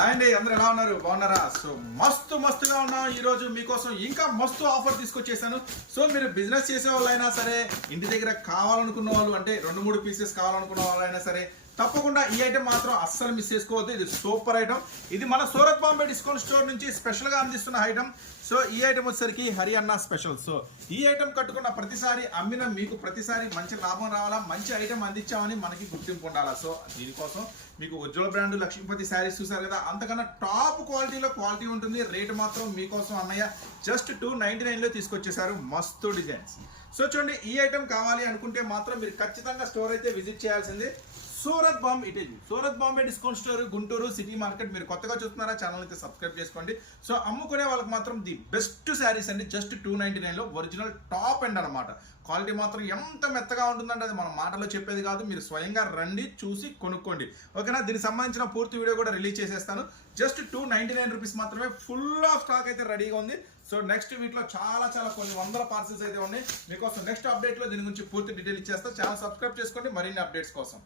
అండి అందరూ ఎలా ఉన్నారు? బాగున్నారా? సో మస్తుగా ఉన్నాం. ఈ రోజు మీకోసం ఇంకా మస్తు ఆఫర్ తీసుకొచ్చేసాను. సో మీరు బిజినెస్ చేసే వాళ్ళైనా సరే, ఇంటి దగ్గర కావాలనుకున్న వాళ్ళు, అంటే 2-3 పీసెస్ కావాలనుకున్న వాళ్ళైనా సరే, తప్పకుండా ఈ ఐటమ్ మాత్రం అస్సలు మిస్ చేసుకోవద్దు. ఇది సూపర్ ఐటమ్. ఇది మన సూరత్ బాంబే డిస్కౌంట్ స్టోర్ నుంచి స్పెషల్ గా అందిస్తున్న ఐటమ్. సో ఈ ఐటమ్ వచ్చేసరికి హరియాణా స్పెషల్. సో ఈ ఐటమ్ కట్టుకున్న ప్రతిసారి, అమ్మిన మీకు ప్రతిసారి మంచి లాభం రావాలా, మంచి ఐటమ్ అందించామని మనకి గుర్తింపు ఉండాలా. సో దీనికోసం మీకు ఉజ్వల బ్రాండ్ లక్ష్మీపతి శారీస్ చూసారు కదా, అంతకన్నా టాప్ క్వాలిటీలో క్వాలిటీ ఉంటుంది. రేటు మాత్రం మీకోసం అన్నయ్య జస్ట్ 299 లో తీసుకొచ్చేసారు. మస్తు డిజైన్స్. సో చూడండి, ఈ ఐటమ్ కావాలి అనుకుంటే మాత్రం మీరు ఖచ్చితంగా స్టోర్ అయితే విజిట్ చేయాల్సింది. సూరత్ బాంబే ఇటేజీ, Surat Bombay discount store, Guntur city market. మీరు కొత్తగా చూస్తున్నారా, ఛానల్ అయితే సబ్స్క్రైబ్ చేసుకోండి. సో అమ్ముకునే వాళ్ళకి మాత్రం ది బెస్ట్ శారీస్ అండి. జస్ట్ 299 లో ఒరిజినల్ టాప్ ఎండ్ అనమాట. క్వాలిటీ మాత్రం ఎంత మెత్తగా ఉంటుందంటే అది మన మాటలో చెప్పేది కాదు. మీరు స్వయంగా రండి, చూసి కొనుక్కోండి. ఓకేనా? దీనికి సంబంధించిన పూర్తి వీడియో కూడా రిలీజ్ చేసేస్తాను. జస్ట్ 299 రూపీస్ మాత్రమే. ఫుల్ ఆఫ్ స్టాక్ అయితే రెడీగా ఉంది. సో నెక్స్ట్ వీక్లో చాలా కొన్ని వందల పార్సల్స్ అయితే ఉన్నాయి మీకోసం. నెక్స్ట్ అప్డేట్లో దీని గురించి పూర్తి డీటెయిల్ ఇచ్చేస్తా. ఛానల్ సబ్స్క్రైబ్ చేసుకోండి మరిన్ని అప్డేట్స్ కోసం.